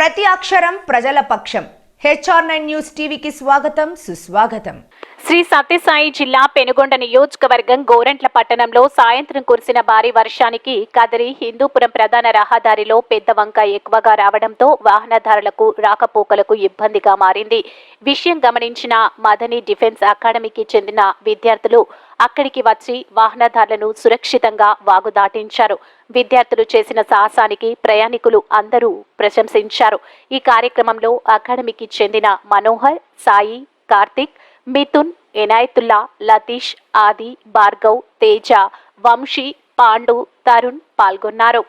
ప్రతి అక్షరం ప్రజల పక్షం. HR9 న్యూస్ టీవీకి స్వాగతం, సుస్వాగతం. శ్రీ సత్యసాయి జిల్లా పెనుగొండ నియోజకవర్గం గోరంట్ల పట్టణంలో సాయంత్రం కురిసిన భారీ వర్షానికి కదిరి హిందూపురం ప్రధాన రహదారిలో పెద్ద వంక ఎక్కువగా రావడంతో వాహనదారులకు రాకపోకలకు ఇబ్బందిగా మారింది. విషయం గమనించిన మదనీ డిఫెన్స్ అకాడమీకి చెందిన విద్యార్థులు అక్కడికి వచ్చి వాహనదారులను సురక్షితంగా వాగు దాటించారు. విద్యార్థులు చేసిన సాహసానికి ప్రయాణికులు అందరూ ప్రశంసించారు. ఈ కార్యక్రమంలో అకాడమీకి చెందిన మనోహర్, సాయి, కార్తిక్, మిథున్, ఎనాయతుల్లా, లతీష్, ఆది, భార్గవ్, తేజ, వంశీ, పాండు, తరుణ్ పాల్గొన్నారు.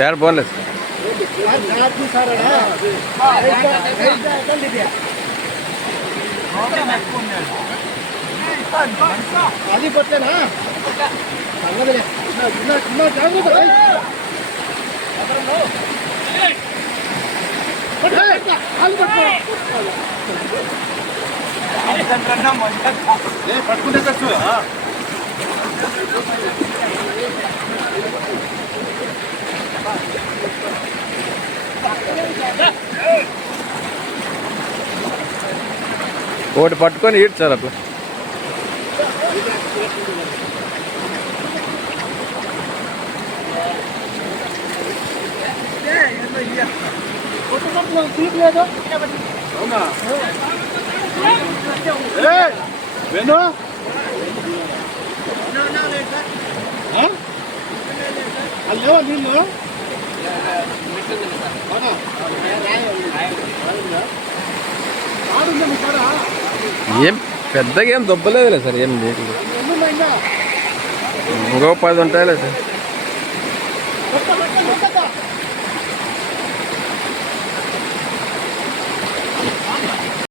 यार बोल అది కొట్టేనా పట్టుకుంటే ఖర్చు ఒకటి పట్టుకొని ఈడ్చారు అట్లా. అవునా వెను అల్లేవా నీళ్ళు ఏం పెద్దగా ఏం దొబ్బలేదులే సార్, ఏం లేదు. ఇంకో 10 ఉంటాయిలే సార్.